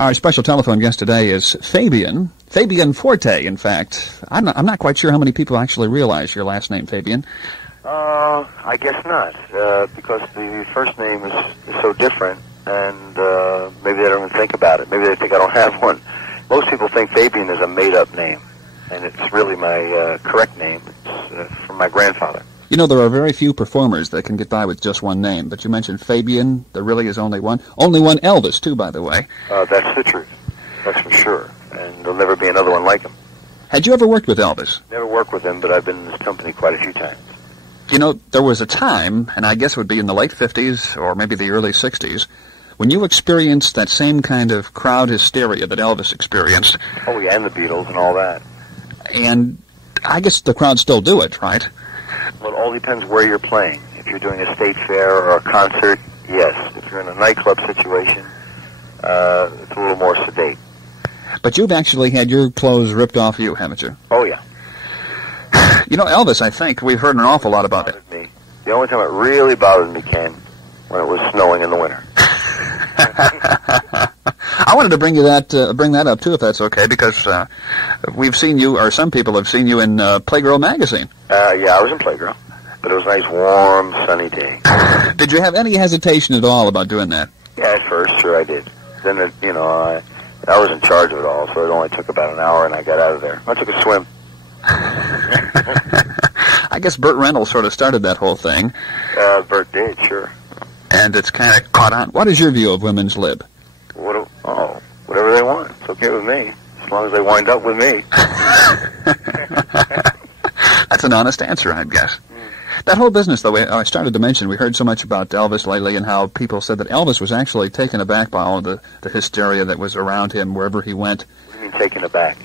Our special telephone guest today is Fabian Forte, in fact. I'm not quite sure how many people actually realize your last name, Fabian. I guess not, because the first name is so different, and maybe they don't even think about it. Maybe they think I don't have one. Most people think Fabian is a made-up name, and it's really my correct name. It's from my grandfather. You know, there are very few performers that can get by with just one name, but you mentioned Fabian. There really is only one. Only one Elvis, too, by the way. That's the truth. That's for sure. And there'll never be another one like him. Had you ever worked with Elvis? Never worked with him, but I've been in his company quite a few times. You know, there was a time, and I guess it would be in the late 50s or maybe the early 60s, when you experienced that same kind of crowd hysteria that Elvis experienced. Oh, yeah, and the Beatles and all that. And I guess the crowd still do it, right? Well, it all depends where you're playing. If you're doing a state fair or a concert, yes. If you're in a nightclub situation, it's a little more sedate. But you've actually had your clothes ripped off you, haven't you? Oh, yeah. You know, Elvis, I think, we've heard an awful lot about it. Me. The only time it really bothered me, Ken, when it was snowing in the winter. I wanted to bring that up, too, if that's okay, because we've seen you, or some people have seen you in Playgirl magazine. Yeah, I was in Playgirl, but it was a nice, warm, sunny day. Did you have any hesitation at all about doing that? Yeah, at first, sure I did. Then, I was in charge of it all, so it only took about an hour, and I got out of there. I took a swim. I guess Burt Reynolds sort of started that whole thing. Burt did, sure. And it's kind of caught on. What is your view of women's lib? Whatever they want. It's okay with me, as long as they wind up with me. That's an honest answer, I guess. That whole business, though, I started to mention, we heard so much about Elvis lately and how people said that Elvis was actually taken aback by all of the hysteria that was around him wherever he went. What do you mean taken aback?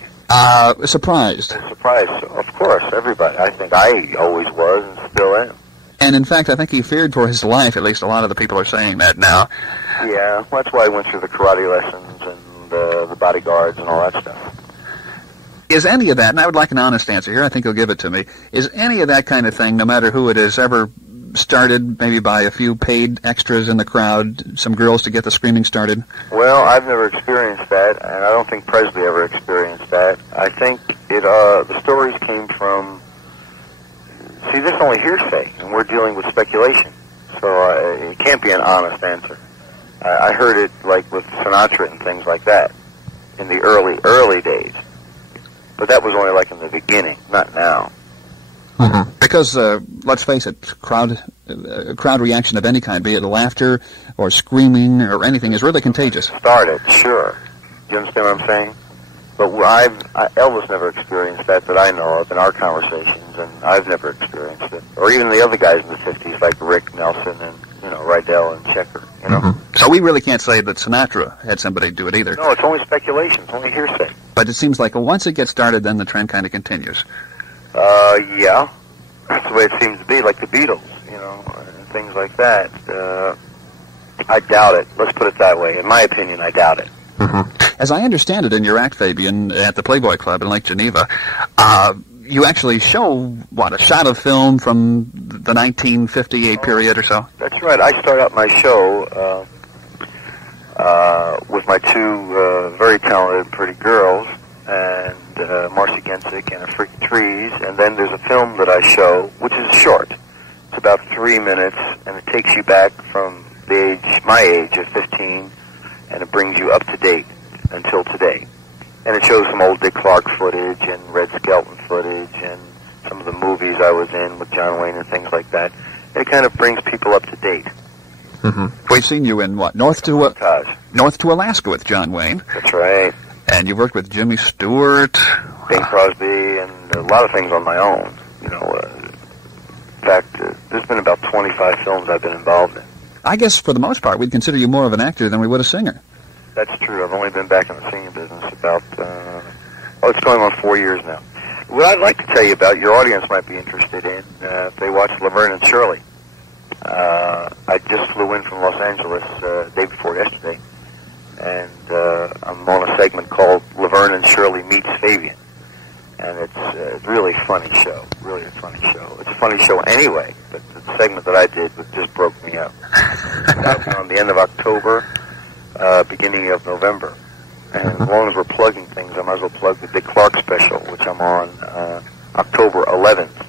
Surprised. Surprised, of course, everybody. I think I always was and still am. And in fact, I think he feared for his life. At least a lot of the people are saying that now. Yeah, well, that's why I went through the karate lessons and the bodyguards and all that stuff. Is any of that, and I would like an honest answer here, I think you'll give it to me, is any of that kind of thing, no matter who it is, ever started maybe by a few paid extras in the crowd, some girls to get the screaming started? Well, I've never experienced that, and I don't think Presley ever experienced that. I think the stories came from... See, this is only hearsay, and we're dealing with speculation, so it can't be an honest answer. I heard it, like, with Sinatra and things like that in the early days. But that was only, like, in the beginning, not now. Mm-hmm. Because, let's face it, crowd reaction of any kind, be it laughter or screaming or anything, is really contagious. Started, sure. You understand what I'm saying? But Elvis never experienced that I know of in our conversations, and I've never experienced it. Or even the other guys in the 50s, like Rick Nelson and, Rydell and Checker, Mm-hmm. So we really can't say that Sinatra had somebody do it either. No, it's only speculation. It's only hearsay. But it seems like once it gets started, then the trend kind of continues. Yeah. That's the way it seems to be, like the Beatles, and things like that. I doubt it. Let's put it that way. In my opinion, I doubt it. Mm-hmm. As I understand it in your act, Fabian, at the Playboy Club in Lake Geneva, you actually show, a shot of film from the 1958 period or so? That's right. I start out my show with my two very talented, pretty girls, and Marcy Gensick and A Freaky Trees, and then there's a film that I show, which is short. It's about 3 minutes, and it takes you back from my age of 15, and it brings you up to date until today. And it shows some old Dick Clark footage and Red Skelton footage and some of the movies I was in with John Wayne and things like that. And it kind of brings people up to date. Mm-hmm. We've seen you in North to Alaska with John Wayne. That's right. And you worked with Jimmy Stewart, Bing Crosby, and a lot of things on my own. In fact, there's been about 25 films I've been involved in. I guess for the most part, we'd consider you more of an actor than we would a singer. That's true. I've only been back in the singing business about, it's going on 4 years now. What I'd like to tell you about, your audience might be interested in, if they watch Laverne and Shirley. I just flew in from Los Angeles day before yesterday, and I'm on a segment called Laverne and Shirley Meets Fabian. And it's a really funny show, It's a funny show anyway, but the segment that I did just broke me up. That'll be on the end of October, beginning of November. And as long as we're plugging things, I might as well plug the Dick Clark special, which I'm on October 11th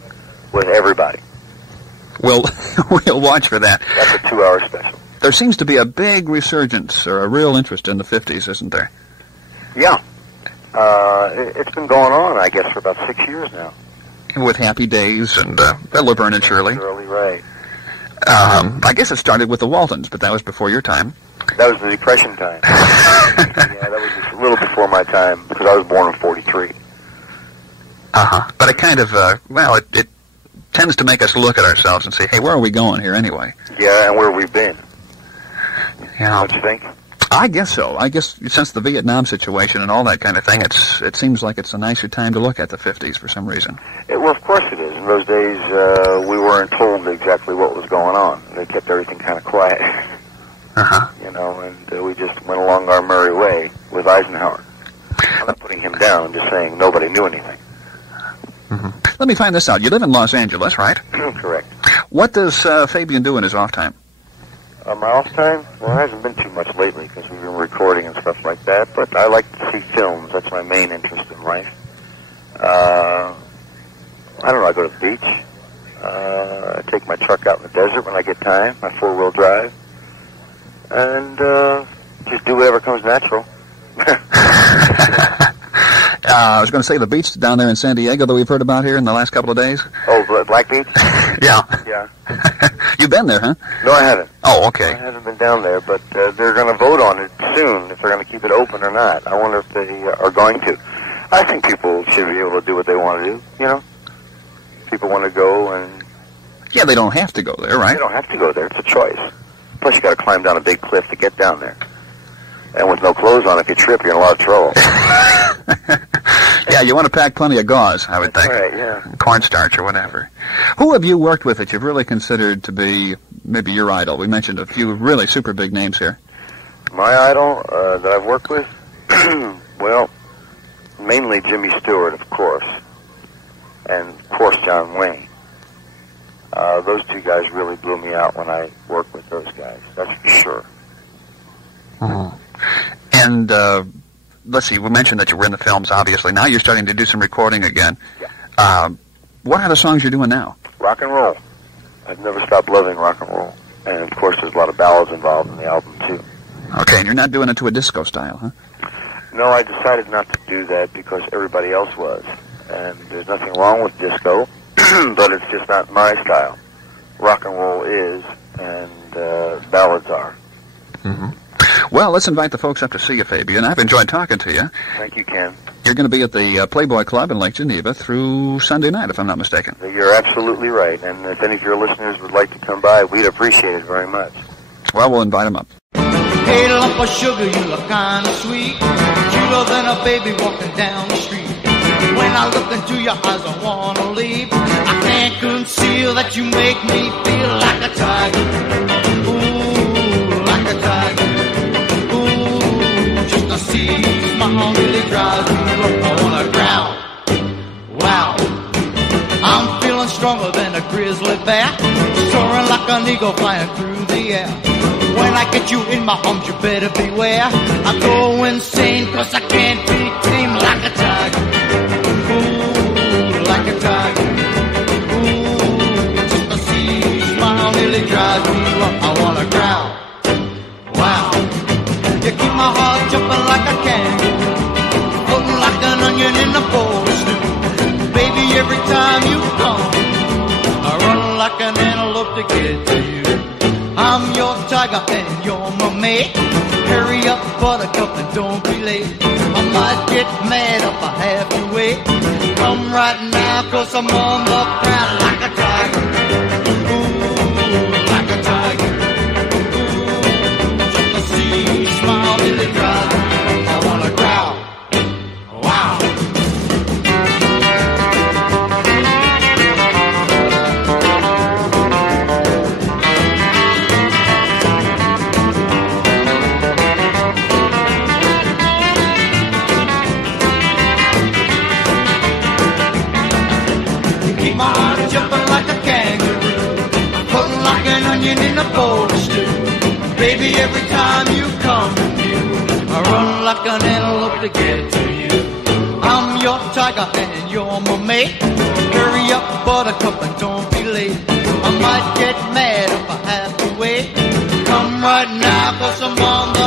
with everybody. We'll watch for that. That's a 2-hour special. There seems to be a big resurgence or a real interest in the 50s, isn't there? Yeah. It's been going on, I guess, for about 6 years now. With Happy Days and Laverne and Shirley. Shirley, right. I guess it started with the Waltons, but that was before your time. That was the Depression time. Yeah, that was just a little before my time, because I was born in 43. But it kind of, it tends to make us look at ourselves and say, hey, where are we going here anyway? Yeah, and where we've been. Yeah. Don't you think? I guess so. I guess since the Vietnam situation and all that kind of thing, it seems like it's a nicer time to look at the 50s for some reason. Well, of course it is. In those days, we weren't told exactly what was going on. They kept everything kind of quiet. You know, and we just went along our merry way with Eisenhower. I'm not putting him down, I'm just saying nobody knew anything. Let me find this out. You live in Los Angeles, right? Correct. What does Fabian do in his off time? My off time? Well, it hasn't been too much lately because we've been recording and stuff like that, but I like to see films. That's my main interest in life. I don't know, I go to the beach. I take my truck out in the desert when I get time, my 4-wheel drive, and just do whatever comes natural. I was going to say the beach down there in San Diego that we've heard about here in the last couple of days. Oh, Black Beach? Yeah. Yeah. You've been there, huh? No, I haven't. Oh, okay. I haven't been down there, but they're going to vote on it soon, if they're going to keep it open or not. I wonder if they are going to. I think people should be able to do what they want to do, you know? People want to go and... Yeah, they don't have to go there, right? They don't have to go there. It's a choice. Plus, you got to climb down a big cliff to get down there. And with no clothes on, if you trip, you're in a lot of trouble. Yeah, you want to pack plenty of gauze, I would think. Right, yeah. Cornstarch or whatever. Who have you worked with that you've really considered to be maybe your idol? We mentioned a few really super big names here. My idol that I've worked with? Well, mainly Jimmy Stewart, of course. And, of course, John Wayne. Those two guys really blew me out when I worked with those guys. That's for sure. And, let's see, we mentioned that you were in the films, obviously. Now you're starting to do some recording again. Yeah. What are the songs you're doing now? Rock and roll. I've never stopped loving rock and roll. And, of course, there's a lot of ballads involved in the album, too. Okay, and you're not doing it to a disco style, huh? No, I decided not to do that because everybody else was. And there's nothing wrong with disco, but it's just not my style. Rock and roll is, and ballads are. Well, let's invite the folks up to see you, Fabian. I've enjoyed talking to you. Thank you, Ken. You're going to be at the Playboy Club in Lake Geneva through Sunday night, if I'm not mistaken. You're absolutely right. And if any of your listeners would like to come by, we'd appreciate it very much. Well, we'll invite them up. Hey, lump of sugar, you look kind of sweet. Cuter than a baby walking down the street. When I look into your eyes, I want to leave. I can't conceal that you make me feel like a tiger. Ooh, like a tiger. Just to see you smile really drives me up. I wanna growl. Wow. I'm feeling stronger than a grizzly bear, soaring like an eagle flying through the air. When I get you in my arms, you better beware. I go insane 'cause I can't be tamed like a tiger. Ooh, like a tiger. Ooh, just to see you smile nearly drives me up. I wanna growl. Wow. You keep my heart jumping like a kangaroo, floating like an onion in a bowl of stew. Baby, every time you come, I run like an antelope to get to you. I'm your tiger and you're my mate. Hurry up, buttercup, and don't be late. I might get mad if I have to wait. Come right now, 'cause I'm on the prowl like a tiger. Ooh, like a tiger. Smile really drives me. I wanna growl. Wow. You keep my heart jumping like a kangaroo, floating like an onion in a bowl of stew. Baby, every time you come to view, I run like like an antelope to get to you. I'm your tiger and you're my mate. Hurry up, buttercup, and don't be late. I might get mad if I have to wait. Come right now, 'cause I'm on the